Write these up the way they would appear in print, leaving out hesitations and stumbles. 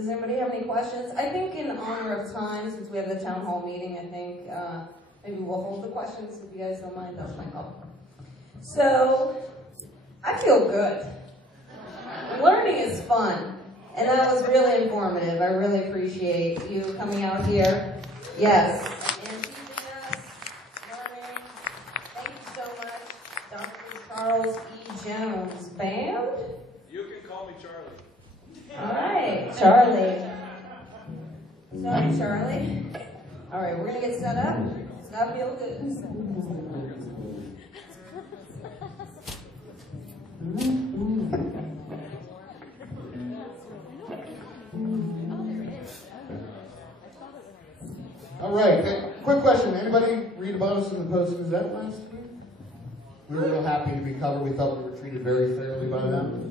Does anybody have any questions? I think in honor of time, since we have the town hall meeting, I think maybe we'll hold the questions if you guys don't mind. That's my call. So, I feel good. Learning is fun, and that was really informative. I really appreciate you coming out here. Yes. And teaching us, learning. Thank you so much, Dr. Charles E. Jones. Band? You can call me Charlie. All right, Charlie. Sorry, Charlie. All right, we're going to get set up. Does that feel good? All right, quick question. Anybody read about us in the Post-Gazette last week? We were real happy to be covered. We thought we were treated very fairly by them.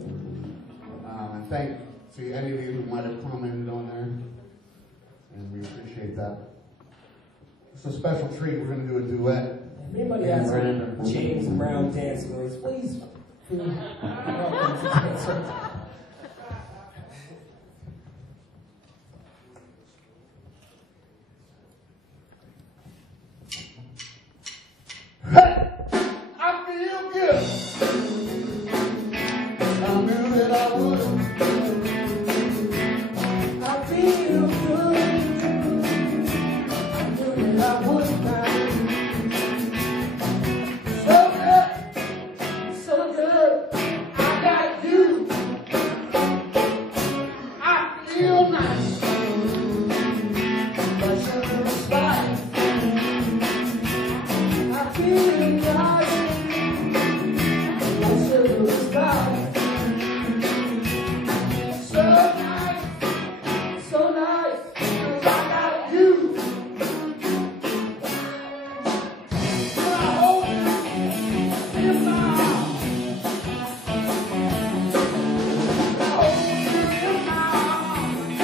And thank to any of you who might have commented on there. And we appreciate that. It's a special treat. We're going to do a duet. If anybody has James Brown dance moves, please. I feel good. I knew that I would. I feel good. I knew that I would. So good, so good. I got you. I feel nice. But sugar is spice. I feel nice. But sugar is spice. So nice, so nice. 'Cause I got you. When I hold you in my arms, when I hold you in my arms, you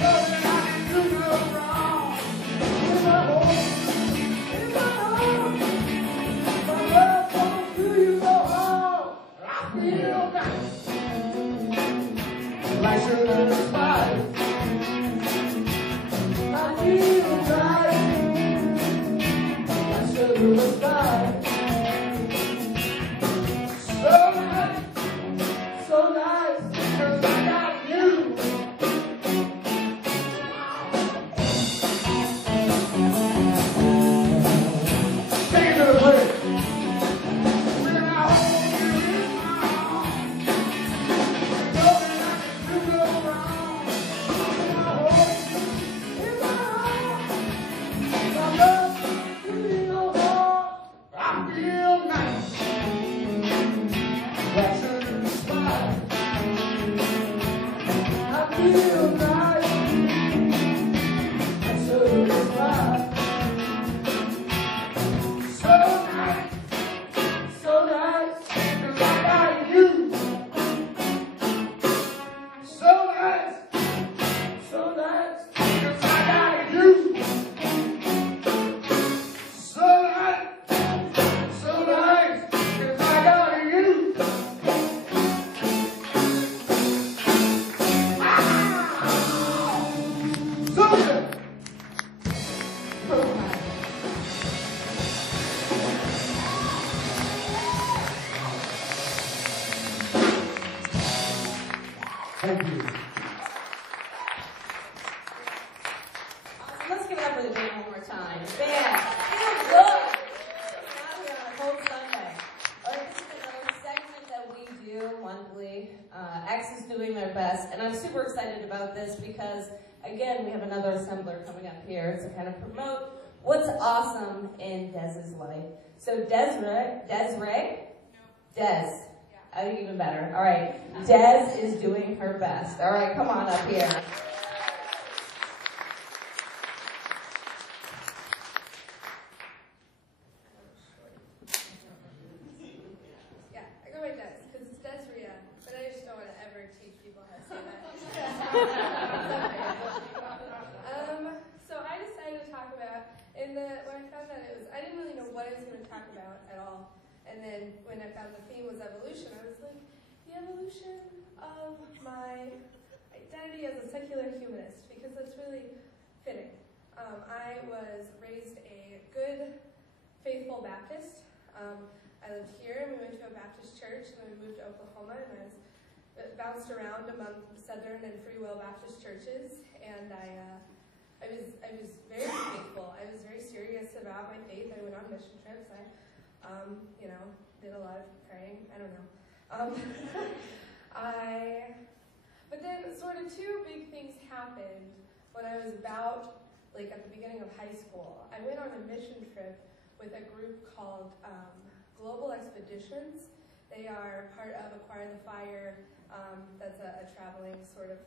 know that I can do no wrong. When I hold you in my arms, my love don't do you no harm. I feel nice, like sugar and spice. I feel nice, like sugar and spice. So nice, so nice, 'cause I got you. Take it to the place. When I hold you in my arms, you know that I can do no wrong. When I hold you in my arms, my love don't do you no harm. I feel nice, like sugar and spice. I feel nice, like sugar and spice. So nice, so nice, 'cause I got you. So nice, 'cause I got you. So nice, 'cause I got you. So good. So nice. Thank you. Awesome. Let's give it up for the band one more time. Band, feel good. Now we're on a cold Sunday. All right, this is another segment that we do monthly. X is doing their best, and I'm super excited about this because, again, we have another assembler coming up here to kind of promote what's awesome in Dez's life. So Des. I think even better. All right, Des is doing her best. All right, come on up here. Yeah, I go by Des, because it's Desria, but I just don't want to ever teach people how to say that. So I decided to talk about, when I found out I didn't really know what I was going to talk about at all. And then when I found the theme was evolution, I was like, the evolution of my identity as a secular humanist because that's really fitting. I was raised a good, faithful Baptist. I lived here, and we went to a Baptist church, and then we moved to Oklahoma, and I was bounced around among Southern and Free Will Baptist churches, and I was very faithful. I was very serious about my faith. I went on mission trips. I, did a lot of praying. I don't know. But then sort of two big things happened when I was about, at the beginning of high school. I went on a mission trip with a group called Global Expeditions. They are part of Acquire the Fire. That's a traveling sort of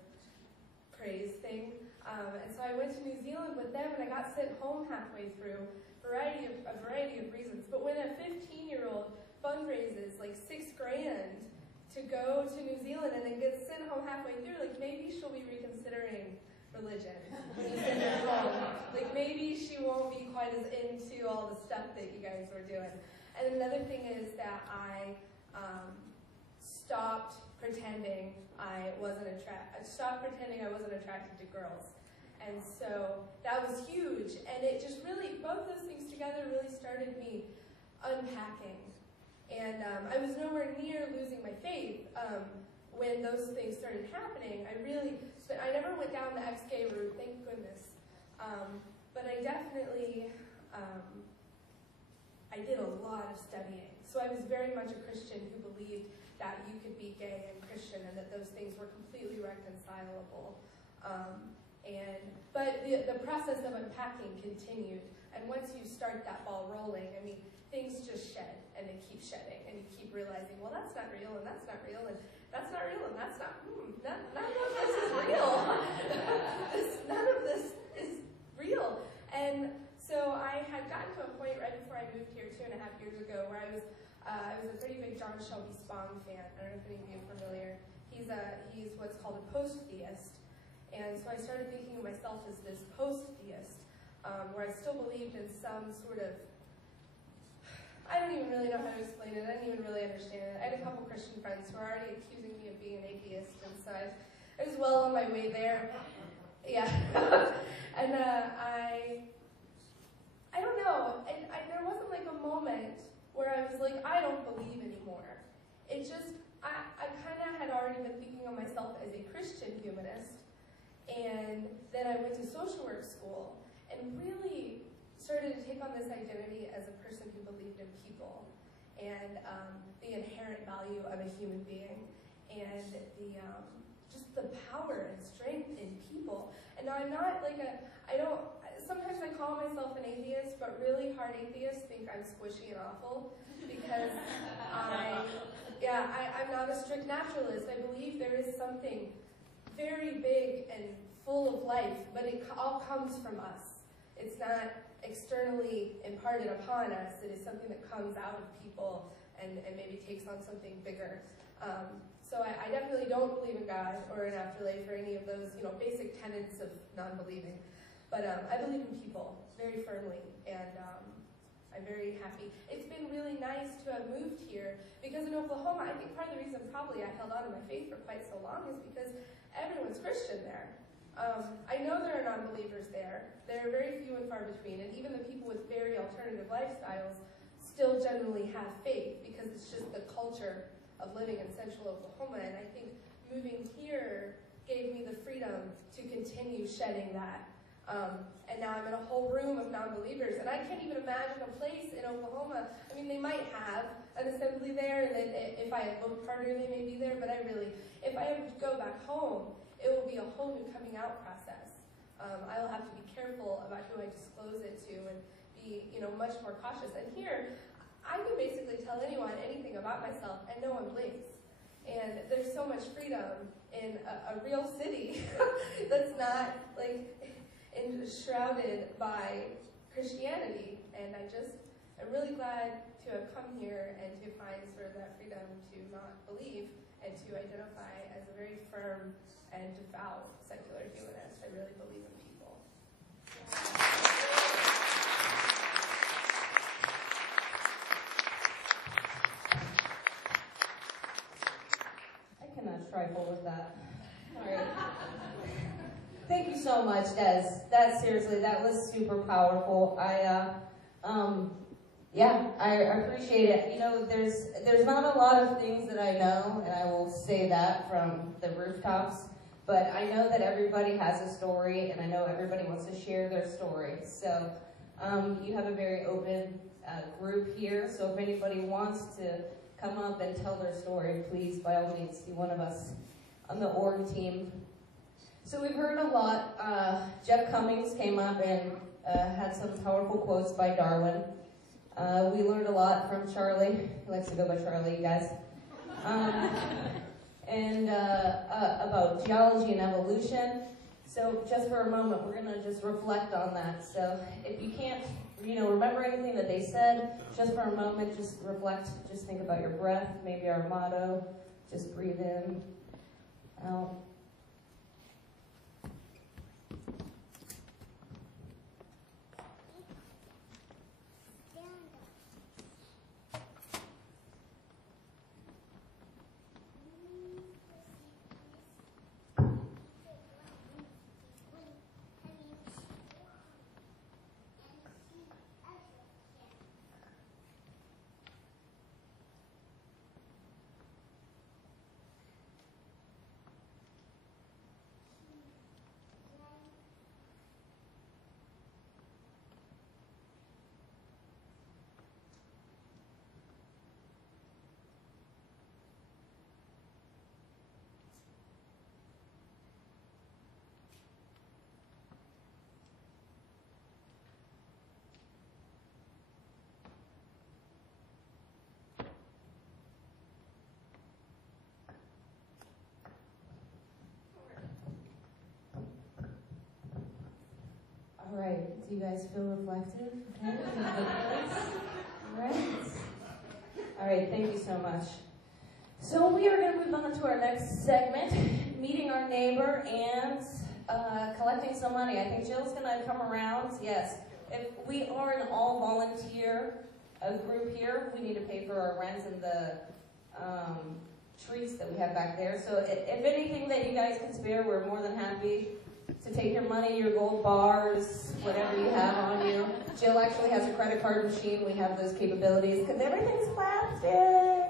praise thing. And so I went to New Zealand with them, and I got sent home halfway through a variety of reasons. But when a 15-year-old fundraises like $6,000 to go to New Zealand and then gets sent home halfway through, maybe she'll be reconsidering religion when you send her home. Maybe she won't be quite as into all the stuff that you guys were doing. And another thing is that I stopped pretending I wasn't attracted to girls. And so that was huge. And it just really, both those things together really started me unpacking. And I was nowhere near losing my faith when those things started happening. I never went down the ex-gay route, thank goodness. But I definitely, I did a lot of studying. So I was very much a Christian who believed that you could be gay and Christian and that those things were completely reconcilable. But the process of unpacking continued. And once you start that ball rolling, things just shed, and they keep shedding, and you keep realizing, well, that's not real, and that's not real, and that's not real, and that's not, none of this is real. None of this is real. And so I had gotten to a point right before I moved here 2.5 years ago where I was a pretty big John Shelby Spong fan. I don't know if any of you are familiar. He's what's called a post-theist. And so I started thinking of myself as this post-theist, where I still believed in some sort of, I don't even really know how to explain it. I didn't even really understand it. I had a couple Christian friends who were already accusing me of being an atheist, and so I was well on my way there. Yeah. And I don't know. There wasn't a moment where I was like, I don't believe anymore. It just, I kind of had already been thinking of myself as a Christian humanist, and then I went to social work school and really started to take on this identity as a person who believed in people and the inherent value of a human being and just the power and strength in people. And now I'm not sometimes I call myself an atheist, but really hard atheists think I'm squishy and awful because I'm not a strict naturalist. I believe there is something very big and full of life, but it all comes from us. It's not externally imparted upon us. It is something that comes out of people and maybe takes on something bigger. So I definitely don't believe in God or an afterlife or any of those basic tenets of non-believing. But I believe in people very firmly, and I'm very happy. It's been really nice to have moved here because in Oklahoma, I think part of the reason probably I held on to my faith for quite so long is because everyone's Christian there. I know there are non-believers there. They're very few and far between, and even the people with very alternative lifestyles still generally have faith because it's just the culture of living in central Oklahoma, and I think moving here gave me the freedom to continue shedding that. And now I'm in a whole room of non-believers, and I can't even imagine a place in Oklahoma. They might have an assembly there, and then if I had looked harder, they may be there, but if I ever go back home, it will be a whole new coming out process. I will have to be careful about who I disclose it to and be, much more cautious. And here, I can basically tell anyone anything about myself, and no one blinks. And there's so much freedom in a real city that's not shrouded by Christianity. And I'm really glad to have come here and to find sort of that freedom to not believe and to identify as a very firm and devout secular humanist. I really believe in people. I cannot trifle with that. All right. so much, Des. That seriously, that was super powerful. Yeah, I appreciate it. You know, there's not a lot of things that I know, and I will say that from the rooftops, but I know that everybody has a story, and I know everybody wants to share their story. So you have a very open group here, so if anybody wants to come up and tell their story, please, by all means, be one of us on the org team. So we've heard a lot. Jeff Cummings came up and had some powerful quotes by Darwin. We learned a lot from Charlie. He likes to go by Charlie, you guys. And about geology and evolution. So just for a moment, we're going to just reflect on that. So if you can't, remember anything that they said, just for a moment, just reflect. Just think about your breath, maybe our motto. Just breathe in, out. All right, do you guys feel reflective? Okay. All right, thank you so much. So we are going to move on to our next segment, meeting our neighbor and collecting some money. I think Jill's going to come around. Yes, if we are an all-volunteer group here, we need to pay for our rent and the trees that we have back there. So if anything that you guys can spare, we're more than happy to take your money, your gold bars, whatever you have on you. Jill actually has a credit card machine. We have those capabilities because everything's plastic.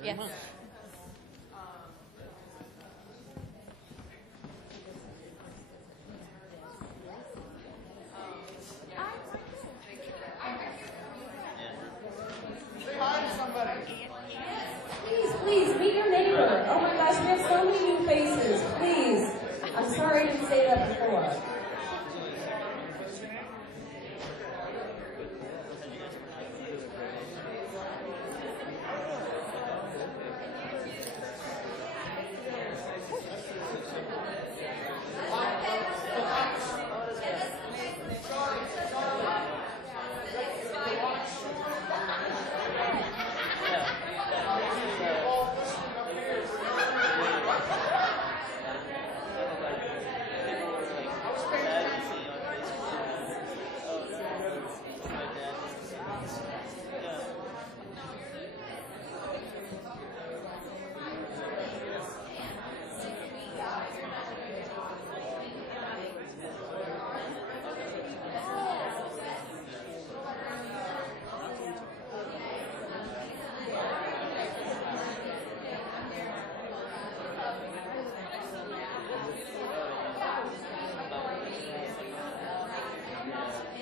Yes. Say hi to somebody. Please, meet your neighbor. Oh my gosh, we have so many new faces. Please. I'm sorry I didn't say that before.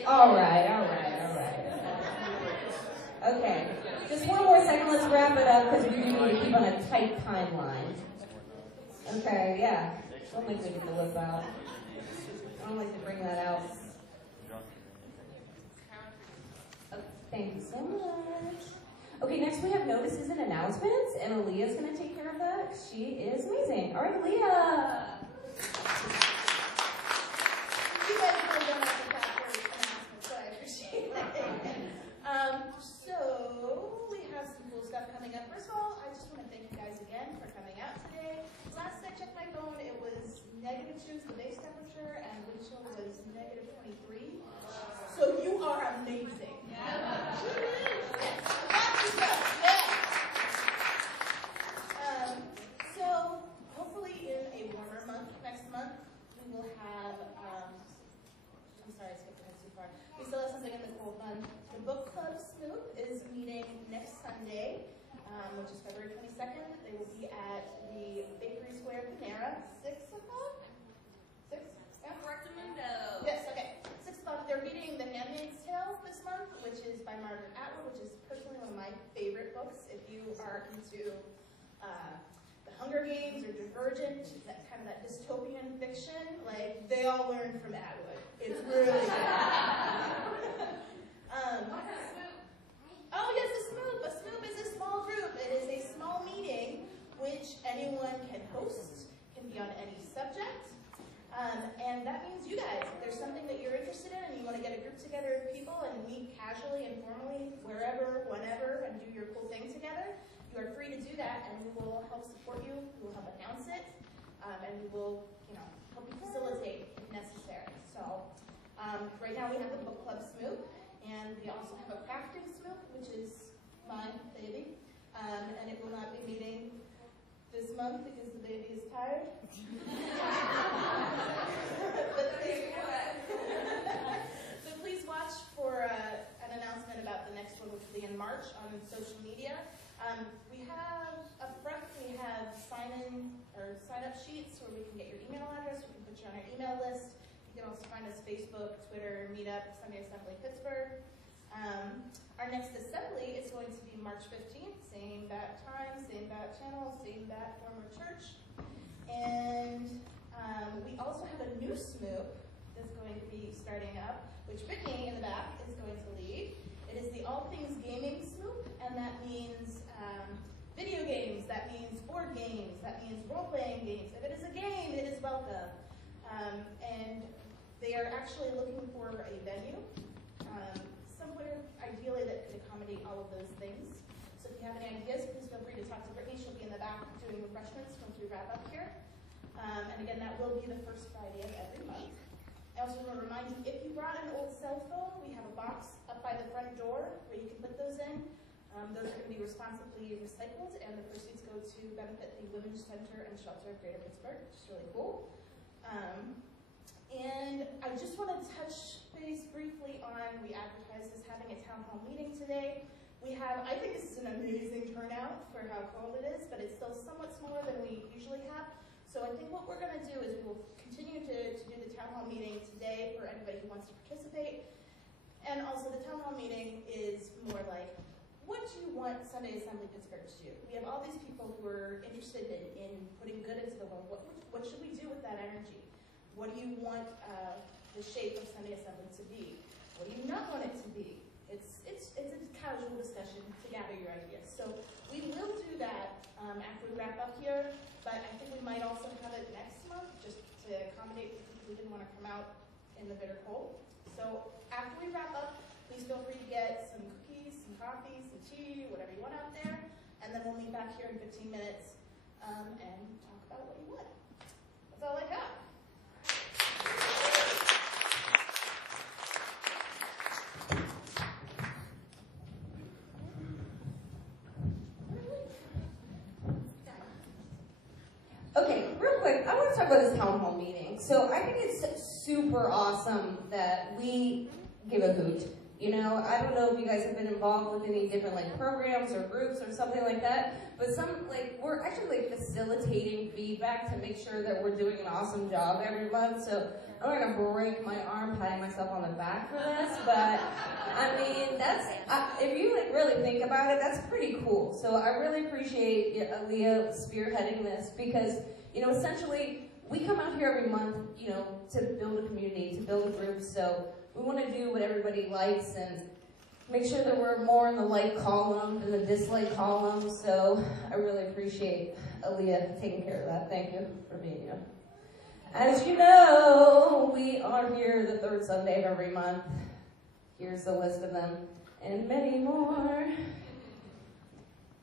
All right. Okay, just one more second, let's wrap it up because we need to keep on a tight timeline. Okay, yeah, don't like to get the whip out. I don't like to bring that out. Thank you so much. Okay, next we have notices and announcements, and Aaliyah's going to take care of that. She is amazing. All right, Aaliyah. You guys really don't have to clap for announcements, so I appreciate it. So, we have some cool stuff coming up. First of all, I just want to thank you guys again for coming out today. Last I checked my phone, it was -2 the base temperature, and wind chill was -23. So you are amazing. Yeah. So hopefully in a warmer month next month, we will have, I'm sorry, I skipped ahead too far. We still have something in the cold one. The book club Snoop is meeting next Sunday, which is February 22nd. They will be at the Bakery Square Panera, 6 o'clock? 6? Yeah? Yes, okay. 6 o'clock. They're reading The Handmaid's Tale this month, which is by Margaret Atwood, which is personally one of my favorite books. If you are into The Hunger Games or Divergent, that kind of that dystopian fiction, like, they all learn from Atwood. It's really good. Oh yes, a Smoop. A Smoop is a small group. It is a small meeting which anyone can host, can be on any subject. And that means you guys, if there's something that you're interested in and you want to get a group together of people and meet casually, informally, wherever, whenever, and do your cool thing together, you are free to do that, and we will help support you, we will help announce it, and we will, help you facilitate if necessary. So, right now we have the book club Smoop, and we also have a crafting Smoop, which is my baby, and it will not be meeting this month because the baby is tired. But please watch for an announcement about the next one, which will be in March on social media. We have up front, we have sign-up sheets where we can get your email address, we can put you on our email list. You can also find us Facebook, Twitter, Meetup, Sunday Assembly Pittsburgh. Our next assembly is going to be March 15th, same bat time, same bat channel, same bat former church. And we also have a new Smoop that's going to be starting up, which Brittany in the back is going to lead. It is the All Things Gaming Smoop, and that means video games, that means board games, that means role-playing games. If it is a game, it is welcome. And they are actually looking for a venue, somewhere ideally that could accommodate all of those things. So if you have any ideas, please feel free to talk to Brittany. She'll be in the back doing refreshments once we wrap up here. And again, that will be the first Friday of every month. I also want to remind you, if you brought an old cell phone, we have a box up by the front door where you can put those in. Those are going to be responsibly recycled, and the proceeds go to benefit the Women's Center and Shelter of Greater Pittsburgh, which is really cool. And I just want to touch base briefly on, we advertised as having a town hall meeting today. We have, I think this is an amazing turnout for how cold it is, but it's still somewhat smaller than we usually have. So I think what we're going to do is we'll continue to do the town hall meeting today for anybody who wants to participate. And also the town hall meeting is more like, what do you want Sunday Assembly Pittsburgh to do? We have all these people who are interested in putting good into the world. What should we do with that energy? What do you want the shape of Sunday Assembly to be? What do you not want it to be? It's a casual discussion to gather your ideas. So we will do that after we wrap up here, but I think we might also have it next month just to accommodate the people who didn't want to come out in the bitter cold. So after we wrap up, please feel free to get some cookies, some coffee, some tea, whatever you want out there, and then we'll meet back here in 15 minutes and talk about what you want. That's all I got. Okay, real quick, I want to talk about this town hall meeting. So I think it's super awesome that we give a hoot. I don't know if you guys have been involved with any different programs or groups or something like that, but we're actually facilitating feedback to make sure that we're doing an awesome job every month. So I'm not gonna break my arm patting myself on the back for this, but I mean if you really think about it, that's pretty cool. So I really appreciate Aaliyah spearheading this because essentially we come out here every month to build a community, to build a group. So we want to do what everybody likes, and make sure there were more in the like column than the dislike column, so I really appreciate Aaliyah taking care of that. Thank you for being here. As you know, we are here the third Sunday of every month. Here's the list of them, and many more.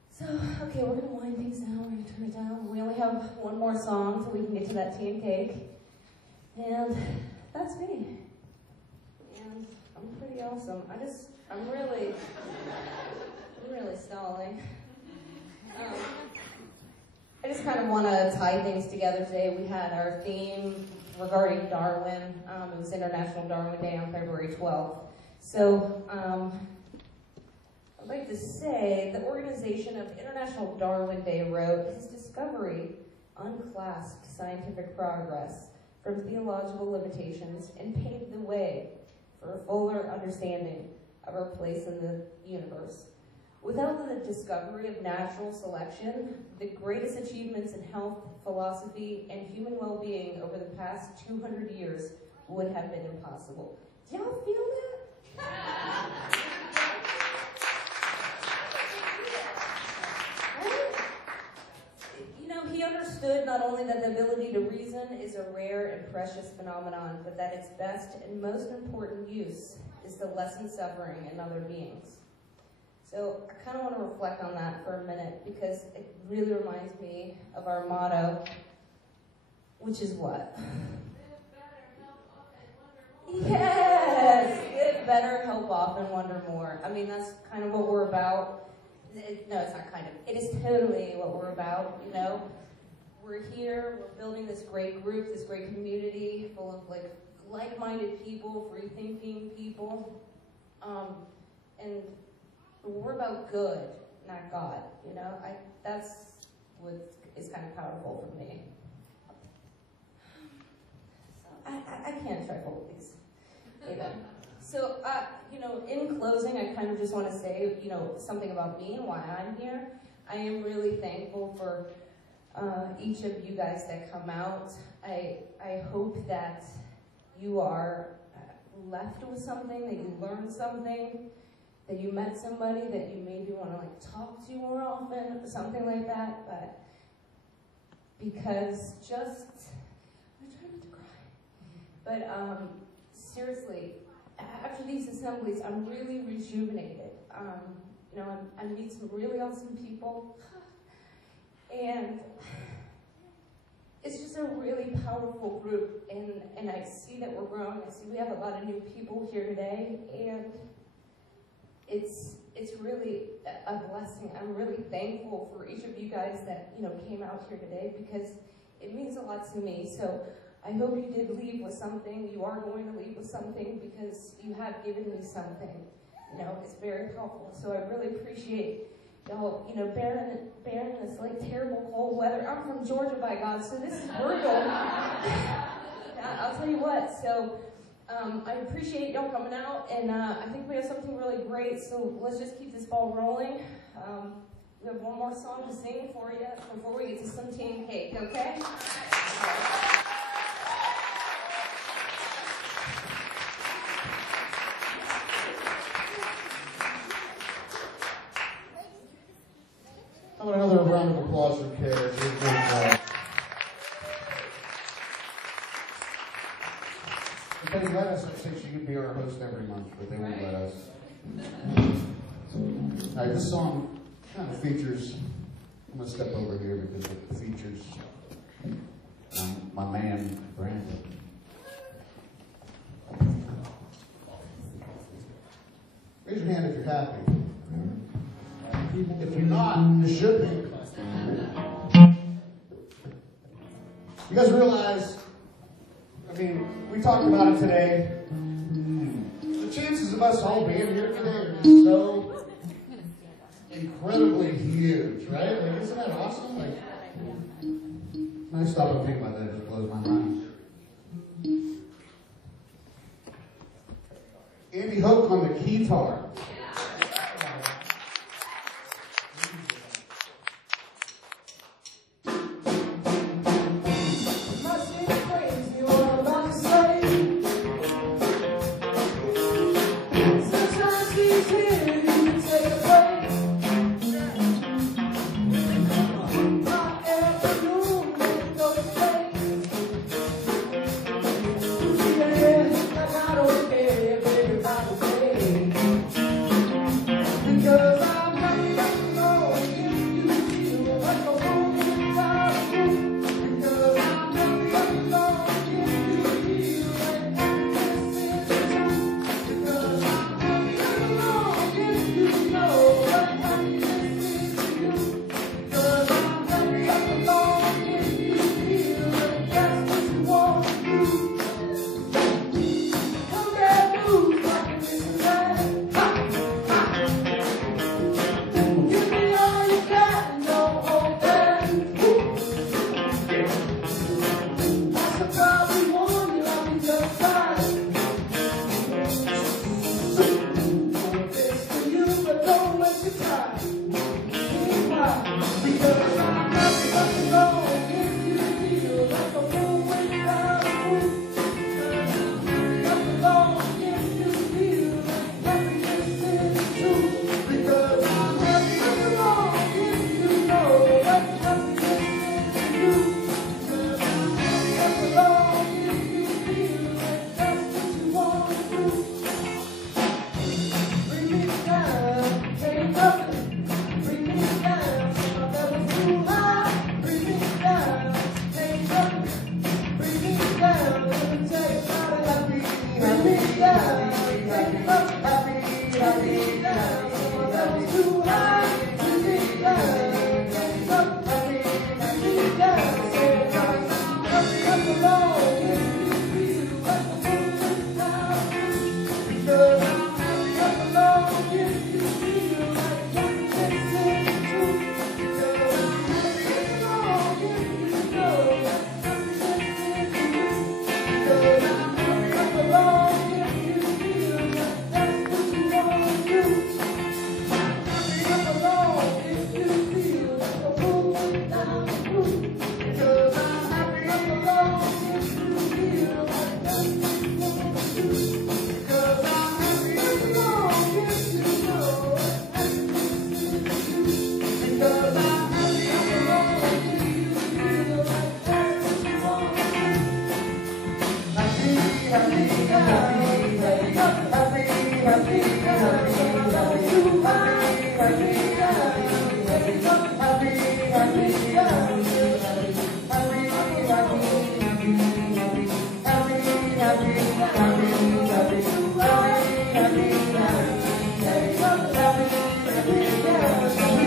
So, okay, we're going to wind things down. We're going to turn it down. We only have one more song, so we can get to that tea and cake. And that's me. And I'm pretty awesome. I'm really stalling. I just kind of want to tie things together today. We had our theme regarding Darwin. It was International Darwin Day on February 12th. So I'd like to say the organization of International Darwin Day wrote, "His discovery unclasped scientific progress from theological limitations and paved the way for a fuller understanding of our place in the universe. Without the discovery of natural selection, the greatest achievements in health, philosophy, and human well-being over the past 200 years would have been impossible." Do y'all feel that? You know, he understood not only that the ability to reason is a rare and precious phenomenon, but that its best and most important use is to lessen suffering in other beings. So I kind of want to reflect on that for a minute because it really reminds me of our motto, which is what? Yes! Live better, help often, wonder more. I mean, that's kind of what we're about. No, it's not kind of. It is totally what we're about, you know? We're here, we're building this great group, this great community full of like-minded people, free-thinking people. And we're about good, not God, you know? That's what is kind of powerful for me. I can't trifle with these. So, you know, in closing, I kind of just want to say, you know, something about me and why I'm here. I am really thankful for each of you guys that come out. I hope that you are left with something, that you learned something, that you met somebody that you maybe want to talk to more often, or something like that. But because I'm trying not to cry. But seriously, after these assemblies, I'm really rejuvenated. You know, I meet some really awesome people, and it's just a really powerful group. And I see that we're growing. I see we have a lot of new people here today, and it's really a blessing. I'm really thankful for each of you guys that, you know, came out here today because it means a lot to me. So I hope you did leave with something. You are going to leave with something because you have given me something. You know, it's very helpful. So I really appreciate y'all, you know, bearing this terrible cold weather. I'm from Georgia, by God, so this is brutal. I'll tell you what. So I appreciate y'all coming out, and I think we have something really great. So let's just keep this ball rolling. We have one more song to sing for you before we get to some tea and cake. Okay? How about another round of applause for Kara? If they let us, I think she could be our host every month, but they won't let us. All right, this song kind of features, I'm going to step over here because it features my man, Brandon. Raise your hand if you're happy. If you're not, you should be. You guys realize, I mean, we talked about it today. The chances of us all being here today are just so incredibly huge, right? Like, isn't that awesome? Like, when I stop and think about that, it just blows my mind. Andy Hoke on the guitar. Sometimes he's here.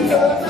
Happy